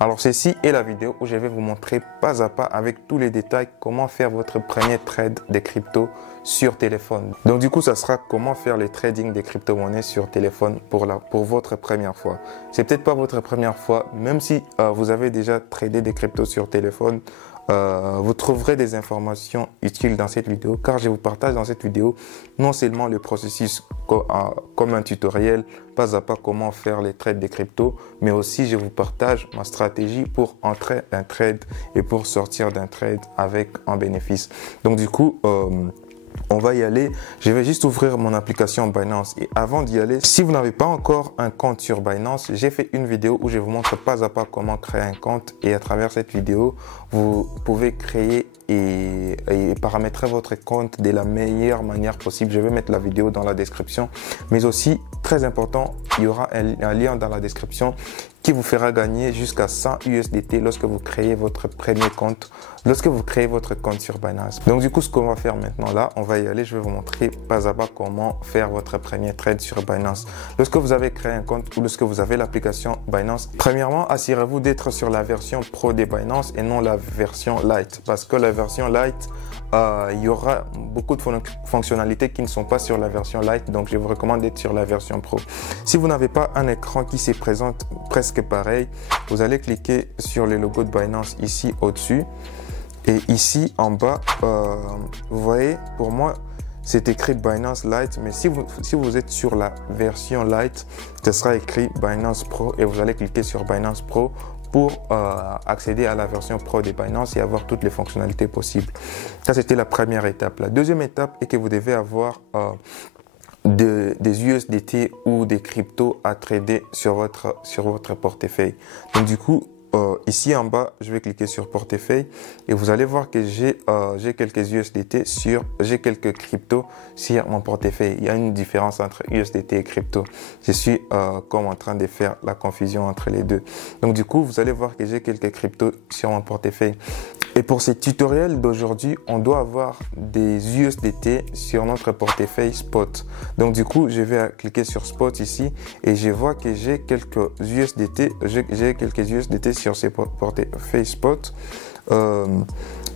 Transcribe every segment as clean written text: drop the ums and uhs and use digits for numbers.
Alors ceci est la vidéo où je vais vous montrer pas à pas avec tous les détails comment faire votre premier trade des cryptos sur téléphone. Donc du coup, ça sera comment faire les trading des crypto-monnaies sur téléphone pour votre première fois. C'est peut-être pas votre première fois, même si vous avez déjà tradé des cryptos sur téléphone. Vous trouverez des informations utiles dans cette vidéo car je vous partage dans cette vidéo non seulement le processus comme un tutoriel, pas à pas comment faire les trades des cryptos, mais aussi je vous partage ma stratégie pour entrer un trade et pour sortir d'un trade avec un bénéfice. Donc du coup, on va y aller. Je vais juste ouvrir mon application Binance. Et avant d'y aller, si vous n'avez pas encore un compte sur Binance, j'ai fait une vidéo où je vous montre pas à pas comment créer un compte. Et à travers cette vidéo, vous pouvez créer et paramétrer votre compte de la meilleure manière possible. Je vais mettre la vidéo dans la description. Mais aussi, très important, il y aura un lien dans la description qui vous fera gagner jusqu'à 100 USDT lorsque vous créez votre premier compte, lorsque vous créez votre compte sur Binance. Donc du coup, ce qu'on va faire maintenant là, on va y aller, je vais vous montrer pas à pas comment faire votre premier trade sur Binance. Lorsque vous avez créé un compte ou lorsque vous avez l'application Binance, premièrement, assurez-vous d'être sur la version Pro de Binance et non la version Lite, parce que la version Lite, il y aura beaucoup de fonctionnalités qui ne sont pas sur la version Lite, donc je vous recommande d'être sur la version Pro. Si vous n'avez pas un écran qui se présente presque pareil, vous allez cliquer sur le logo de Binance ici au-dessus et ici en bas, vous voyez, pour moi, c'est écrit Binance Lite, mais si vous êtes sur la version Lite, ce sera écrit Binance Pro et vous allez cliquer sur Binance Pro pour accéder à la version Pro de Binance et avoir toutes les fonctionnalités possibles. Ça, c'était la première étape. La deuxième étape est que vous devez avoir des USDT ou des cryptos à trader sur votre portefeuille. Donc du coup, ici en bas, je vais cliquer sur portefeuille et vous allez voir que j'ai quelques USDT j'ai quelques cryptos sur mon portefeuille. Il y a une différence entre USDT et crypto. Je suis comme en train de faire la confusion entre les deux. Donc du coup, vous allez voir que j'ai quelques cryptos sur mon portefeuille. Et pour ce tutoriel d'aujourd'hui, on doit avoir des USDT sur notre portefeuille spot. Donc du coup, je vais cliquer sur spot ici et je vois que j'ai quelques USDT, sur ces portefeuilles spot.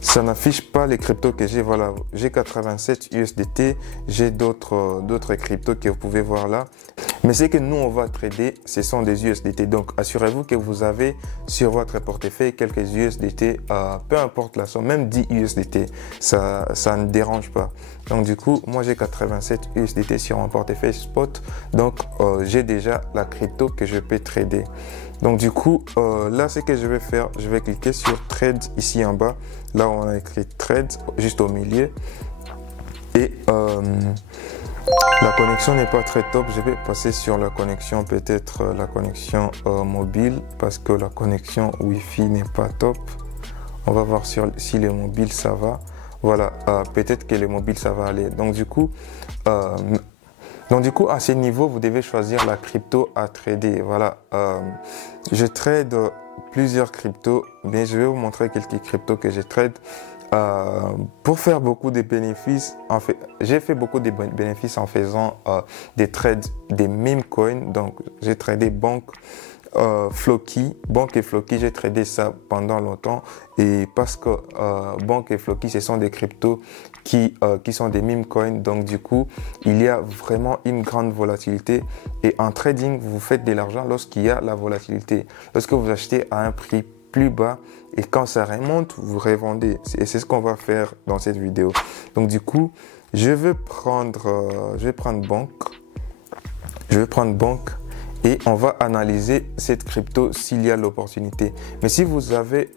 Ça n'affiche pas les cryptos que j'ai. Voilà, j'ai 87 USDT, j'ai d'autres cryptos que vous pouvez voir là. Mais ce que nous, on va trader, ce sont des USDT. Donc, assurez-vous que vous avez sur votre portefeuille quelques USDT, peu importe la somme, même 10 USDT, ça ne dérange pas. Donc, du coup, moi, j'ai 87 USDT sur mon portefeuille spot. Donc, j'ai déjà la crypto que je peux trader. Donc, du coup, là, ce que je vais faire, je vais cliquer sur Trade ici en bas. Là, on a écrit Trade juste au milieu. Et la connexion n'est pas très top. Je vais passer sur la connexion, peut-être la connexion mobile, parce que la connexion Wi-Fi n'est pas top. On va voir si le mobile ça va. Voilà, peut-être que le mobile ça va aller. Donc du coup, à ce niveau, vous devez choisir la crypto à trader. Voilà, je trade plusieurs cryptos, mais je vais vous montrer quelques cryptos que je trade. Pour faire beaucoup de bénéfices, j'ai fait beaucoup de bénéfices en faisant des trades des meme coins. Donc, j'ai tradé Bonk et Floki, j'ai tradé ça pendant longtemps. Et parce que Bonk et Floki, ce sont des cryptos qui sont des meme coins. Donc, du coup, il y a vraiment une grande volatilité. Et en trading, vous faites de l'argent lorsqu'il y a la volatilité. Lorsque vous achetez à un prix plus bas et quand ça remonte, vous revendez. Et c'est ce qu'on va faire dans cette vidéo. Donc du coup, je vais prendre Bonk et on va analyser cette crypto s'il y a l'opportunité. Mais si vous avez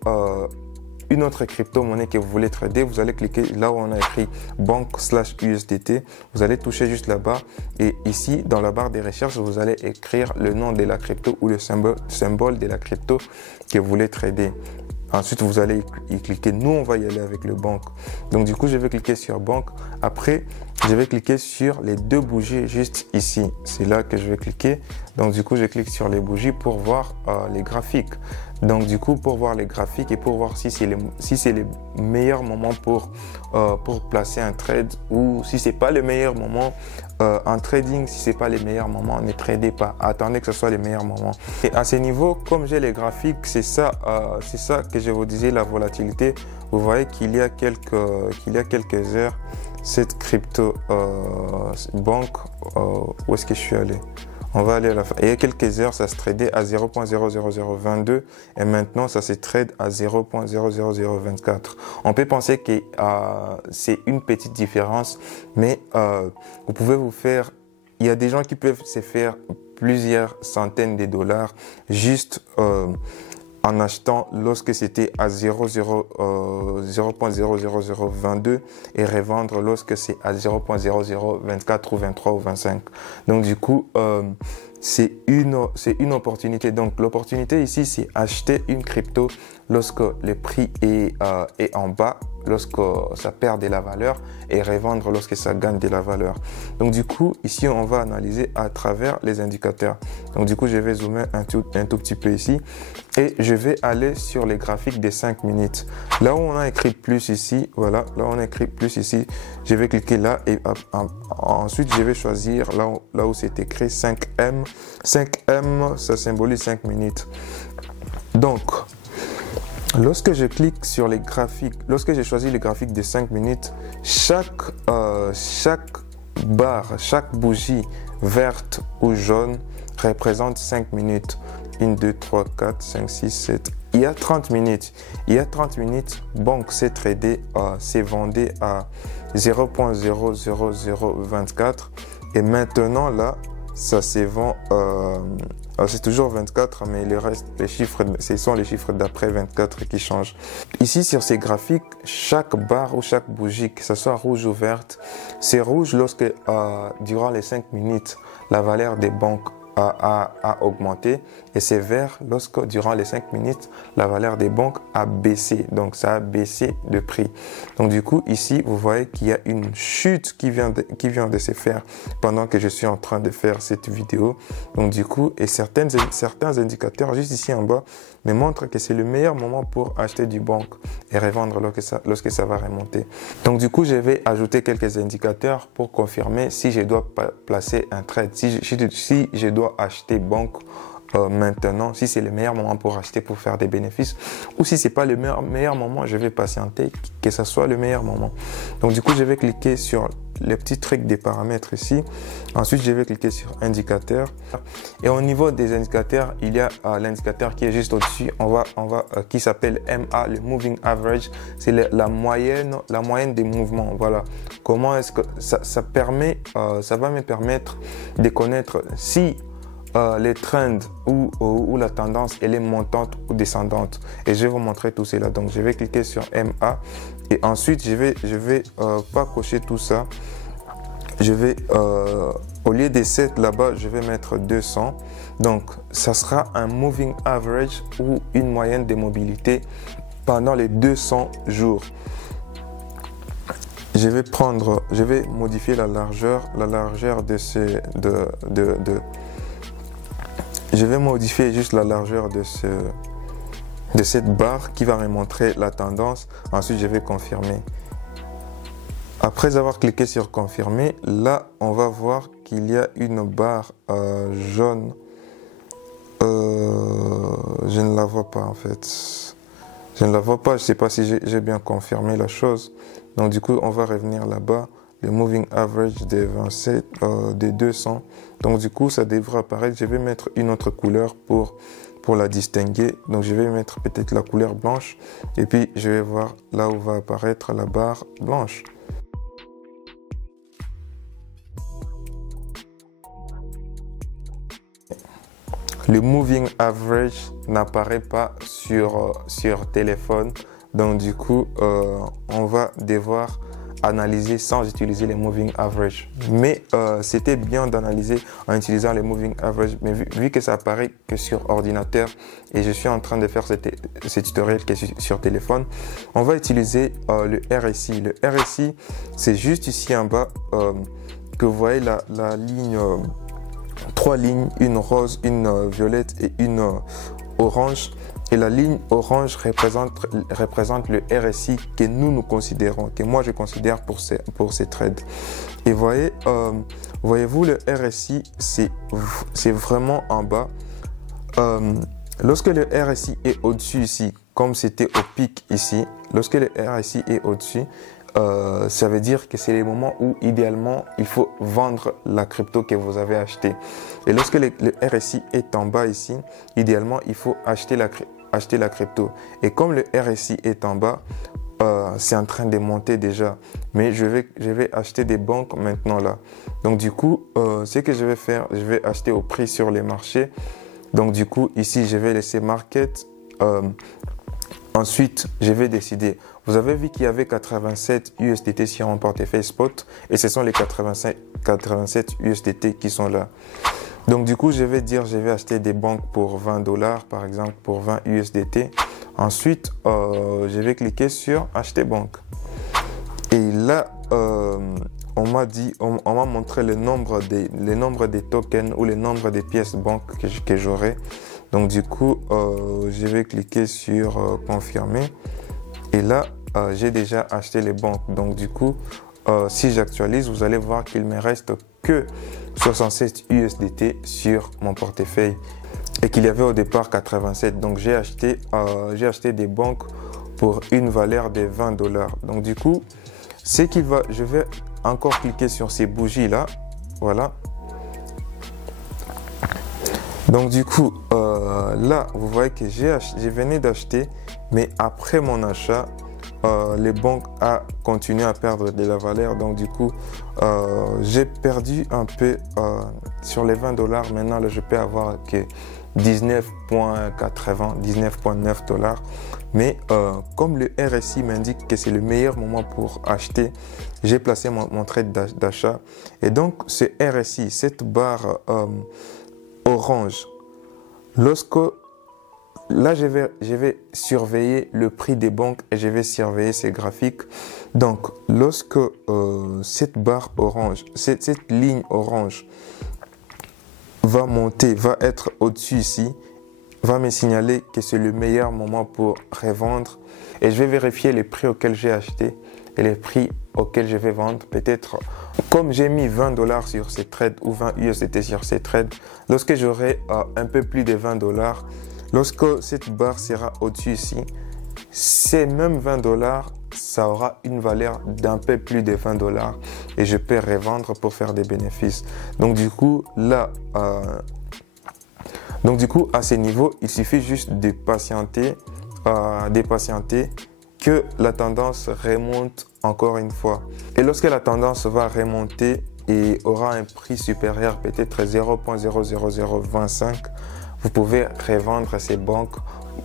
une autre crypto-monnaie que vous voulez trader, vous allez cliquer là où on a écrit Bonk/USDT. Vous allez toucher juste là-bas et ici, dans la barre des recherches, vous allez écrire le nom de la crypto ou le symbole de la crypto que vous voulez trader. Ensuite, vous allez y cliquer. Nous, on va y aller avec le Bonk. Donc, du coup, je vais cliquer sur Bonk. Après, je vais cliquer sur les deux bougies juste ici. C'est là que je vais cliquer. Donc, du coup, je clique sur les bougies pour voir les graphiques. Donc du coup, pour voir les graphiques et pour voir si c'est les meilleurs moments pour placer un trade, ou si c'est pas le meilleur moment en trading, si c'est pas les meilleurs moments, ne tradez pas. Attendez que ce soit les meilleurs moments. Et à ce niveau, comme j'ai les graphiques, c'est ça que je vous disais, la volatilité. Vous voyez qu'il y a quelques heures, cette crypto banque, où est-ce que je suis allé? On va aller à la fin. Il y a quelques heures, ça se tradait à 0.00022 et maintenant, ça se trade à 0.00024. On peut penser que c'est une petite différence, mais vous pouvez vous faire... Il y a des gens qui peuvent se faire plusieurs centaines de dollars juste en achetant lorsque c'était à 0.00022 et revendre lorsque c'est à 0.0024 ou 23 ou 25. Donc du coup, c'est une opportunité. Donc l'opportunité ici, c'est acheter une crypto lorsque le prix est en bas, lorsque ça perd de la valeur, et revendre lorsque ça gagne de la valeur. Donc du coup, ici, on va analyser à travers les indicateurs. Donc du coup, je vais zoomer un tout petit peu ici et je vais aller sur les graphiques des 5 minutes. Là où on a écrit plus ici, voilà, là où on a écrit plus ici, je vais cliquer là et ensuite je vais choisir là où c'est écrit 5M. 5M, ça symbolise 5 minutes. Donc, lorsque je clique sur les graphiques, lorsque j'ai choisi les graphiques de 5 minutes, chaque barre, chaque bougie verte ou jaune représente 5 minutes. 1, 2, 3, 4, 5, 6, 7. Il y a 30 minutes. Il y a 30 minutes, banque s'est tradé, s'est vendu à 0.00024 et maintenant là, ça se vend, c'est toujours 24, mais le reste, ce sont les chiffres d'après 24 qui changent. Ici, sur ces graphiques, chaque barre ou chaque bougie, que ce soit rouge ou verte, c'est rouge lorsque, durant les 5 minutes, la valeur des banques a augmenté, et c'est vert lorsque durant les 5 minutes la valeur des banques a baissé, donc ça a baissé de prix. Donc du coup ici vous voyez qu'il y a une chute qui vient de se faire pendant que je suis en train de faire cette vidéo. Donc du coup, et certains indicateurs juste ici en bas me montrent que c'est le meilleur moment pour acheter du banque et revendre lorsque ça va remonter. Donc du coup je vais ajouter quelques indicateurs pour confirmer si je dois placer un trade, si je dois acheter banque maintenant, si c'est le meilleur moment pour acheter pour faire des bénéfices, ou si c'est pas le meilleur moment, je vais patienter que ce soit le meilleur moment. Donc du coup je vais cliquer sur les petits trucs des paramètres ici. Ensuite je vais cliquer sur indicateur, et au niveau des indicateurs il y a l'indicateur qui est juste au-dessus, qui s'appelle MA, le moving average. C'est la moyenne des mouvements. Voilà comment est-ce que ça va me permettre de connaître si les trends ou la tendance elle est montante ou descendante, et je vais vous montrer tout cela. Donc je vais cliquer sur MA et ensuite je vais pas cocher tout ça. Je vais au lieu des 7 là-bas, je vais mettre 200. Donc ça sera un moving average ou une moyenne de mobilité pendant les 200 jours. Je vais modifier la largeur de je vais modifier juste la largeur de cette barre qui va me montrer la tendance. Ensuite, je vais confirmer. Après avoir cliqué sur confirmer, là, on va voir qu'il y a une barre jaune. Je ne la vois pas en fait. Je ne la vois pas. Je ne sais pas si j'ai bien confirmé la chose. Donc du coup, on va revenir là-bas. Le moving average de 27, de 200. Donc du coup, ça devrait apparaître. Je vais mettre une autre couleur pour la distinguer. Donc je vais mettre peut-être la couleur blanche. Et puis je vais voir là où va apparaître la barre blanche. Le moving average n'apparaît pas sur téléphone. Donc du coup, on va devoir analyser sans utiliser les moving average. Mais c'était bien d'analyser en utilisant les moving average, mais vu que ça apparaît que sur ordinateur et je suis en train de faire ce tutoriel qui est sur téléphone, on va utiliser le RSI. Le RSI, c'est juste ici en bas que vous voyez la ligne, 3 lignes, une rose, une violette et une orange. et la ligne orange représente le RSI que nous considérons, que moi je considère pour ces trades. Et voyez-vous, le RSI, c'est vraiment en bas. Lorsque le RSI est au-dessus ici, comme c'était au pic ici, lorsque le RSI est au-dessus, ça veut dire que c'est les moments où idéalement il faut vendre la crypto que vous avez achetée. Et lorsque le RSI est en bas ici, idéalement il faut acheter la crypto. Et comme le RSI est en bas, c'est en train de monter déjà, mais je vais acheter des banques maintenant là. Donc du coup, ce que je vais faire, je vais acheter au prix sur les marchés. Donc du coup, ici, je vais laisser market. Ensuite, je vais décider. Vous avez vu qu'il y avait 87 USDT sur mon portefeuille spot et ce sont les 87 USDT qui sont là. Donc du coup, je vais acheter des banques pour 20 $, par exemple, pour 20 USDT. Ensuite, je vais cliquer sur acheter banque. Et là, on m'a montré le nombre des tokens ou le nombre des pièces banques que j'aurai. Donc du coup, je vais cliquer sur confirmer. Et là, j'ai déjà acheté les banques. Donc du coup, si j'actualise, vous allez voir qu'il me reste que 67 USDT sur mon portefeuille et qu'il y avait au départ 87. Donc j'ai acheté des banques pour une valeur de 20 $. Donc du coup, je vais encore cliquer sur ces bougies là. Voilà. Donc du coup, là, vous voyez que je venais d'acheter, mais après mon achat, les banques ont continué à perdre de la valeur. Donc du coup, j'ai perdu un peu sur les 20 $. Maintenant, là, je peux avoir que 19,80, 19,9 $. Mais comme le RSI m'indique que c'est le meilleur moment pour acheter, j'ai placé mon trade d'achat. Et donc, ce RSI, cette barre orange, là je vais surveiller le prix des banques et je vais surveiller ces graphiques. Donc lorsque cette barre orange, cette ligne orange va monter, va être au-dessus ici, va me signaler que c'est le meilleur moment pour revendre. Et je vais vérifier les prix auxquels j'ai acheté et les prix auxquels je vais vendre. Peut-être, comme j'ai mis 20 $ sur ces trades ou 20 USDT sur ces trades, lorsque j'aurai un peu plus de 20 $, lorsque cette barre sera au-dessus ici, ces mêmes 20 $, ça aura une valeur d'un peu plus de 20 $ et je peux revendre pour faire des bénéfices. Donc du coup, là, à ce niveau, il suffit juste de patienter, que la tendance remonte encore une fois. Et lorsque la tendance va remonter et aura un prix supérieur, peut-être 0,00025, vous pouvez revendre ces banques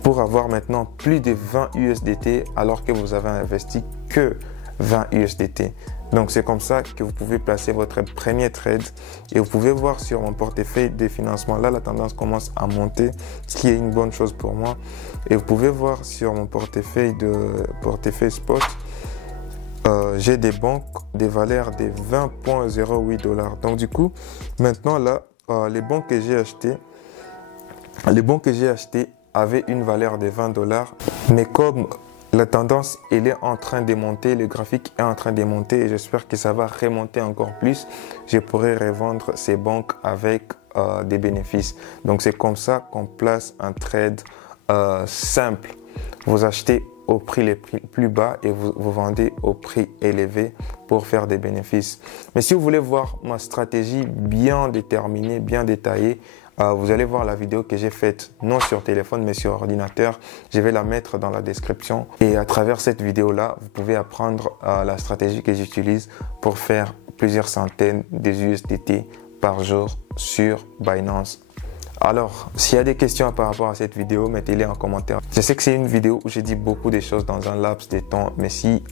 pour avoir maintenant plus de 20 USDT alors que vous avez investi que 20 USDT. Donc c'est comme ça que vous pouvez placer votre premier trade et vous pouvez voir sur mon portefeuille de financement. Là, la tendance commence à monter, ce qui est une bonne chose pour moi. Et vous pouvez voir sur mon portefeuille spot, j'ai des banques, des valeurs de 20,08 $. Donc du coup, maintenant là, les banques que j'ai achetées avaient une valeur de 20 $. Mais comme la tendance, elle est en train de monter, le graphique est en train de monter et j'espère que ça va remonter encore plus. Je pourrai revendre ces banques avec des bénéfices. Donc c'est comme ça qu'on place un trade simple. Vous achetez au prix les plus bas et vous vendez au prix élevé pour faire des bénéfices. Mais si vous voulez voir ma stratégie bien déterminée, bien détaillée, vous allez voir la vidéo que j'ai faite, non sur téléphone, mais sur ordinateur. Je vais la mettre dans la description. Et à travers cette vidéo-là, vous pouvez apprendre la stratégie que j'utilise pour faire plusieurs centaines de USDT par jour sur Binance. Alors, s'il y a des questions par rapport à cette vidéo, mettez-les en commentaire. Je sais que c'est une vidéo où j'ai dit beaucoup de choses dans un laps de temps, mais si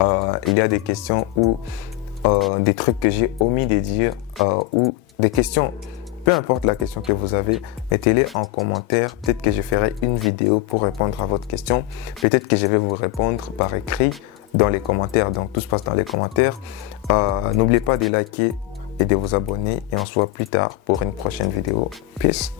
il y a des questions ou des trucs que j'ai omis de dire ou des questions, peu importe la question que vous avez, mettez-les en commentaire. Peut-être que je ferai une vidéo pour répondre à votre question. Peut-être que je vais vous répondre par écrit dans les commentaires. Donc, tout se passe dans les commentaires. N'oubliez pas de liker et de vous abonner. Et on se voit plus tard pour une prochaine vidéo. Peace.